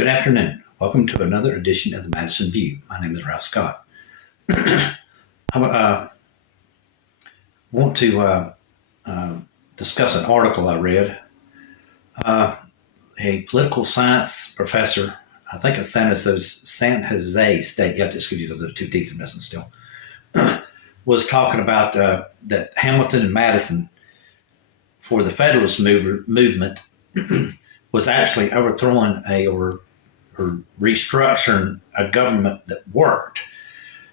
Good afternoon. Welcome to another edition of the Madison View. My name is Ralph Scott. I want to discuss an article I read. A political science professor, I think it's San Jose State, you have to excuse me because the two teeth are missing still, was talking about that Hamilton and Madison for the Federalist movement was actually overthrowing or restructuring a government that worked.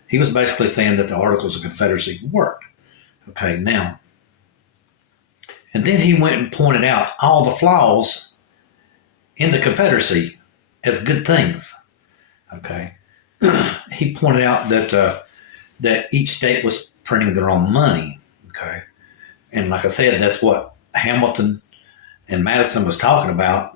He was basically saying that the Articles of Confederacy worked. Okay, now, and then he went and pointed out all the flaws in the Confederacy as good things. Okay, he pointed out that each state was printing their own money. Okay, and like I said, that's what Hamilton and Madison was talking about.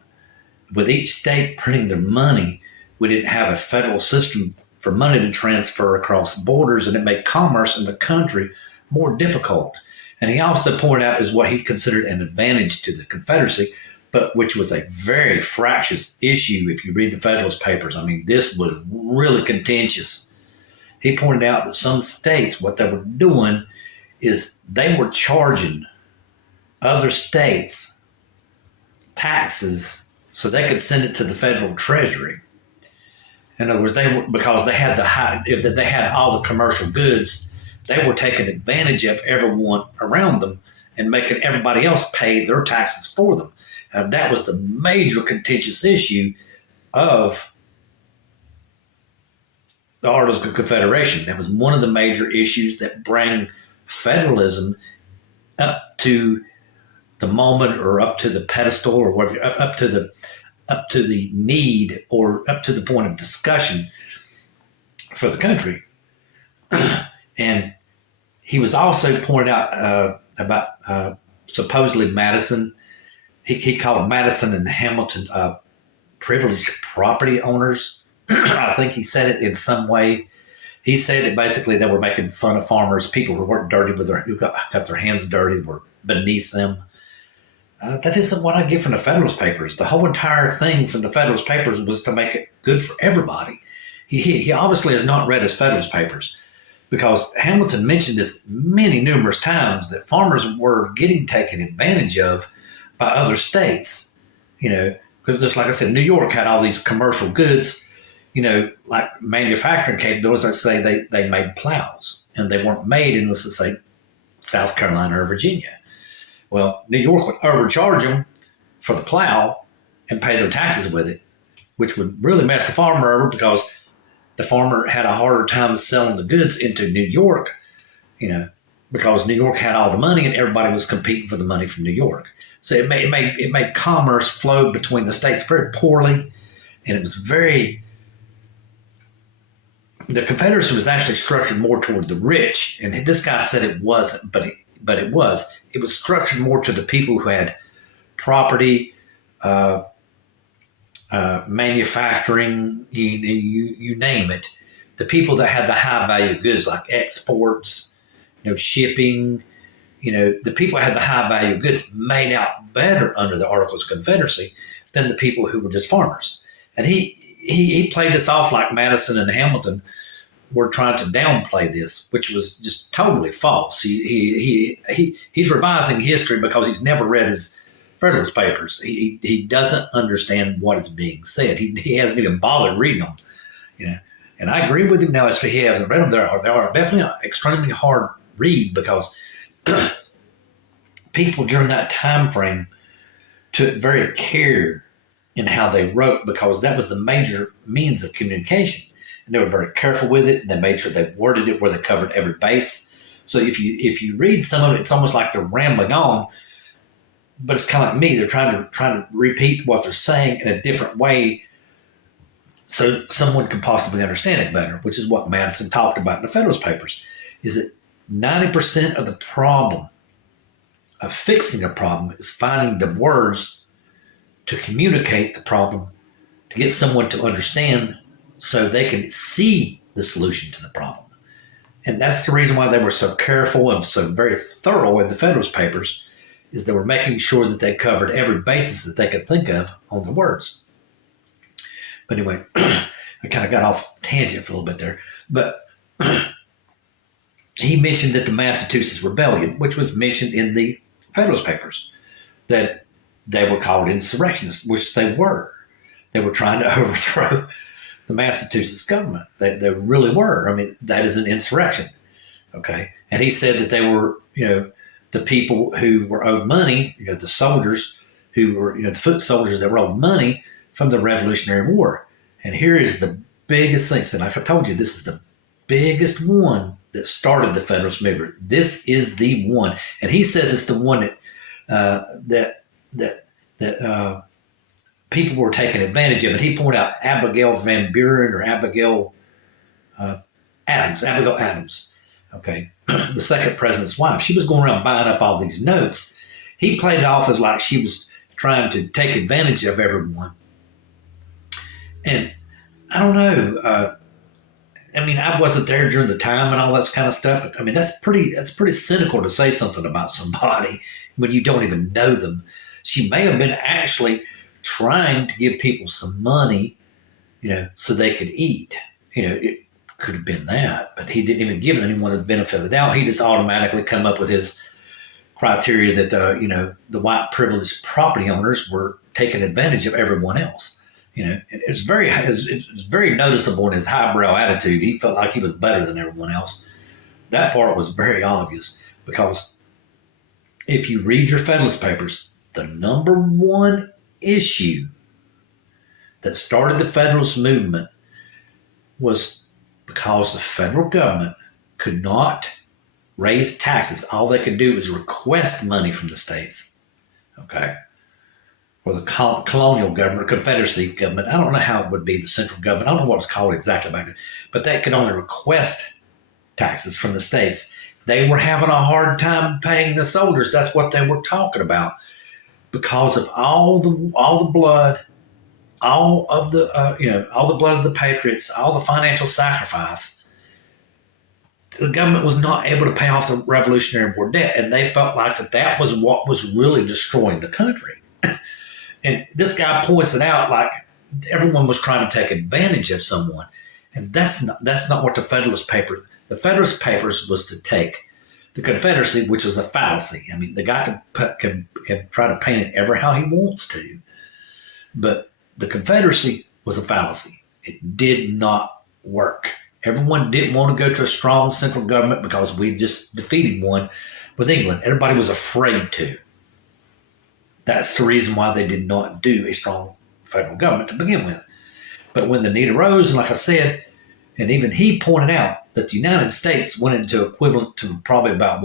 With each state printing their money, we didn't have a federal system for money to transfer across borders, and it made commerce in the country more difficult. And he also pointed out is what he considered an advantage to the Confederacy, but which was a very fractious issue if you read the Federalist Papers. I mean, this was really contentious. He pointed out that some states, what they were doing is they were charging other states taxes so they could send it to the federal treasury. In other words, because they had they had all the commercial goods, they were taking advantage of everyone around them and making everybody else pay their taxes for them. And that was the major contentious issue of the Articles of Confederation. That was one of the major issues that bring federalism up to the moment, or up to the pedestal, or whatever, up to the need, or up to the point of discussion for the country. And he was also pointing out about supposedly Madison. He called Madison and Hamilton privileged property owners. I think he said it in some way. He said that basically they were making fun of farmers, people who weren't dirty, who got their hands dirty, were beneath them. That isn't what I get from the Federalist Papers. The whole entire thing from the Federalist Papers was to make it good for everybody. He obviously has not read his Federalist Papers, because Hamilton mentioned this numerous times, that farmers were getting taken advantage of by other states. You know, because just like I said, New York had all these commercial goods, you know, like manufacturing capabilities. Like say they made plows, and they weren't made in, let's say, South Carolina or Virginia. Well, New York would overcharge them for the plow and pay their taxes with it, which would really mess the farmer over, because the farmer had a harder time selling the goods into New York, you know, because New York had all the money and everybody was competing for the money from New York. So it made commerce flow between the states very poorly, and it was the Confederacy was actually structured more toward the rich, and this guy said it wasn't, but it was. It was structured more to the people who had property, manufacturing, you name it. The people that had the high value goods like exports, you know, shipping, you know, the people who had the high value goods made out better under the Articles of Confederacy than the people who were just farmers. And he played this off like Madison and Hamilton were trying to downplay this, which was just totally false. He's revising history because he's never read his Federalist Papers. He doesn't understand what is being said. He hasn't even bothered reading them, you know. And I agree with him now. As he hasn't read them, they are definitely an extremely hard read, because people during that time frame took very care in how they wrote, because that was the major means of communication. And they were very careful with it, and they made sure they worded it where they covered every base. So if you read some of it, it's almost like they're rambling on, but it's kind of like me. They're trying to repeat what they're saying in a different way so someone can possibly understand it better, which is what Madison talked about in the Federalist Papers, is that 90% of the problem of fixing a problem is finding the words to communicate the problem, to get someone to understand so they can see the solution to the problem. And that's the reason why they were so careful and so very thorough in the Federalist Papers, is they were making sure that they covered every basis that they could think of on the words. But anyway, I kind of got off tangent for a little bit there. But he mentioned that the Massachusetts Rebellion, which was mentioned in the Federalist Papers, that they were called insurrectionists, which they were. They were trying to overthrow the Massachusetts government. They really were. I mean, that is an insurrection. Okay. And he said that they were, the people who were owed money, the soldiers who were, the foot soldiers that were owed money from the Revolutionary War. And here is the biggest thing. So like I told you, this is the biggest one that started the Federalist movement. This is the one. And he says it's the one that people were taking advantage of it. He pointed out Abigail Van Buren or Abigail Adams. Okay, the second president's wife. She was going around buying up all these notes. He played it off as like she was trying to take advantage of everyone. And I don't know. I mean, I wasn't there during the time and all that kind of stuff. But I mean, that's pretty cynical to say something about somebody when you don't even know them. She may have been actually trying to give people some money, so they could eat. It could have been that, but he didn't even give anyone the benefit of the doubt. He just automatically come up with his criteria that, the white privileged property owners were taking advantage of everyone else. It's very noticeable in his highbrow attitude. He felt like he was better than everyone else. That part was very obvious because if you read your Federalist Papers, the number one issue that started the Federalist movement was because the federal government could not raise taxes. All they could do was request money from the states. Okay. Or the colonial government, Confederacy government. I don't know how it would be the central government. I don't know what it was called exactly back then, but they could only request taxes from the states. They were having a hard time paying the soldiers. That's what they were talking about because of all the blood, all the blood of the patriots, all the financial sacrifice. The government was not able to pay off the Revolutionary War debt, and they felt like that was what was really destroying the country. And this guy points it out like everyone was trying to take advantage of someone, and that's not what the Federalist Papers was to take the Confederacy, which is a fallacy. I mean, the guy can try to paint it ever how he wants to, but the Confederacy was a fallacy. It did not work. Everyone didn't want to go to a strong central government because we just defeated one with England. Everybody was afraid to. That's the reason why they did not do a strong federal government to begin with. But when the need arose, and like I said, and even he pointed out that the United States went into equivalent to probably about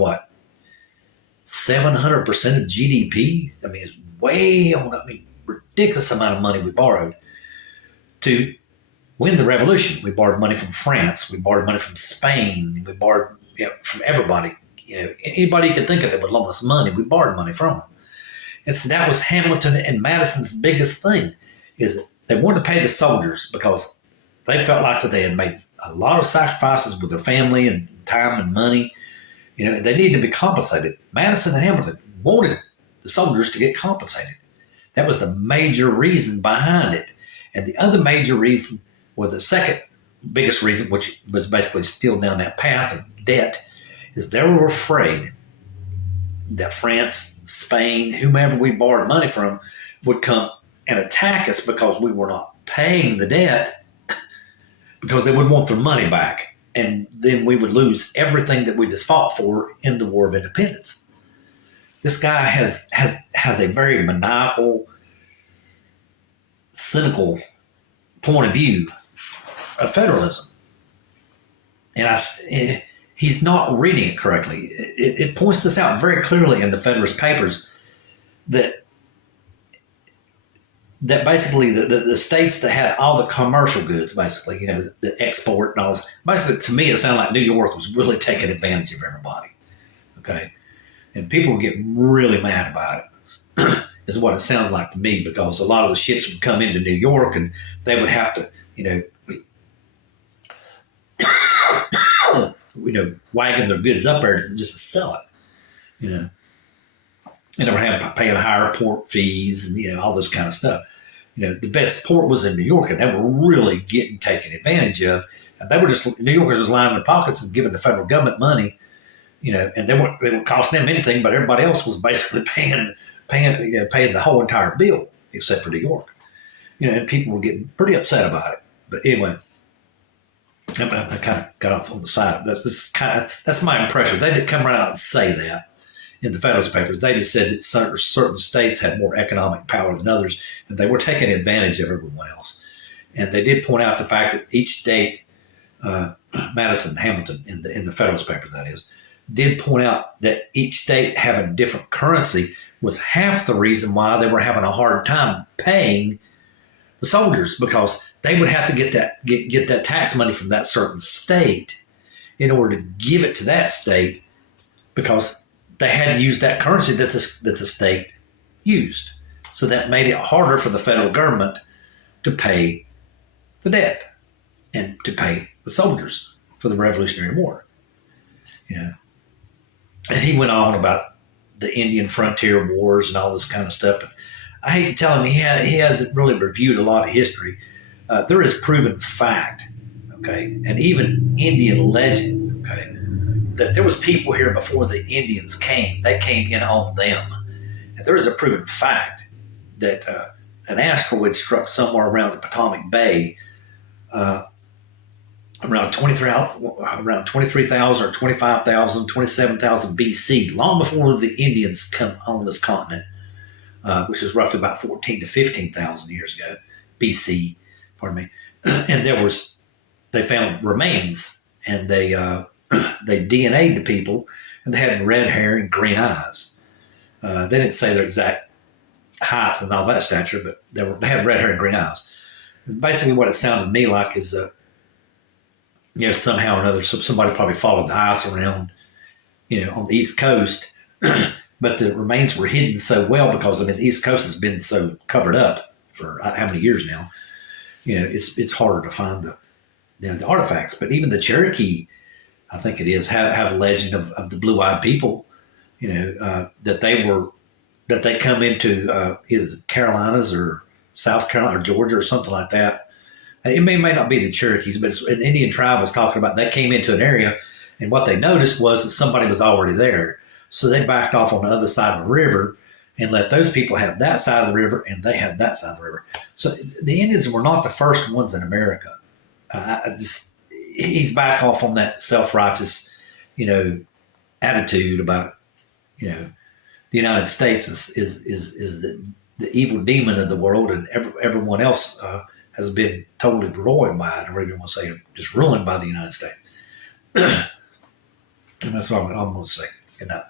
700% of GDP. I mean, it's way on. I mean, ridiculous amount of money we borrowed to win the revolution. We borrowed money from France. We borrowed money from Spain. We borrowed from everybody. Anybody you could think of that would loan us money, we borrowed money from them. And so that was Hamilton and Madison's biggest thing, is that they wanted to pay the soldiers because they felt like that they had made a lot of sacrifices with their family and time and money. They needed to be compensated. Madison and Hamilton wanted the soldiers to get compensated. That was the major reason behind it. And the other major reason, or the second biggest reason, which was basically still down that path of debt, is they were afraid that France, Spain, whomever we borrowed money from, would come and attack us because we were not paying the debt, because they would want their money back. And then we would lose everything that we just fought for in the War of Independence. This guy has a very maniacal, cynical point of view of federalism. And he's not reading it correctly. It points this out very clearly in the Federalist Papers that basically the states that had all the commercial goods, basically, the export and all this, basically to me it sounded like New York was really taking advantage of everybody. Okay. And people would get really mad about it, is what it sounds like to me, because a lot of the ships would come into New York and they would have to, wagon their goods up there just to sell it, And they were paying higher port fees and, all this kind of stuff. the best port was in New York, and they were really getting taken advantage of. And they were just New Yorkers was lining their pockets and giving the federal government money, and they weren't costing them anything, but everybody else was basically paying the whole entire bill except for New York. And people were getting pretty upset about it. But anyway, I kind of got off on the side. That's my impression. They didn't come around and say that in the Federalist Papers. They just said that certain states had more economic power than others, and they were taking advantage of everyone else. And they did point out the fact that each state, Madison and Hamilton in the Federalist Papers, that is, did point out that each state having a different currency was half the reason why they were having a hard time paying the soldiers, because they would have to get that tax money from that certain state in order to give it to that state, because they had to use that currency that the state used. So that made it harder for the federal government to pay the debt and to pay the soldiers for the Revolutionary War. And he went on about the Indian frontier wars and all this kind of stuff. But I hate to tell him he hasn't really reviewed a lot of history. There is proven fact, okay, and even Indian legend, okay, that there was people here before the Indians came. They came in on them. And there is a proven fact that an asteroid struck somewhere around the Potomac Bay around 23,000 or 25,000, 27,000 BC, long before the Indians come on this continent, which is roughly about 14 to 15,000 years ago, BC, pardon me. And they found remains, and they DNA'd the people, and they had red hair and green eyes. They didn't say their exact height and all that stature, but they had red hair and green eyes. And basically what it sounded to me like is somehow or another, somebody probably followed the ice around, on the East Coast, but the remains were hidden so well because, the East Coast has been so covered up for how many years now. It's harder to find the artifacts. But even the Cherokee, I think it is, have a legend of the blue-eyed people, that they come into either the Carolinas or South Carolina or Georgia or something like that. It may not be the Cherokees, but an Indian tribe was talking about they came into an area, and what they noticed was that somebody was already there. So they backed off on the other side of the river and let those people have that side of the river, and they had that side of the river. So the Indians were not the first ones in America. He's back off on that self-righteous, attitude about, the United States is the evil demon of the world, and everyone else has been totally ruined by it, or whatever you want to say, just ruined by the United States. And that's all I'm going to say. Good night.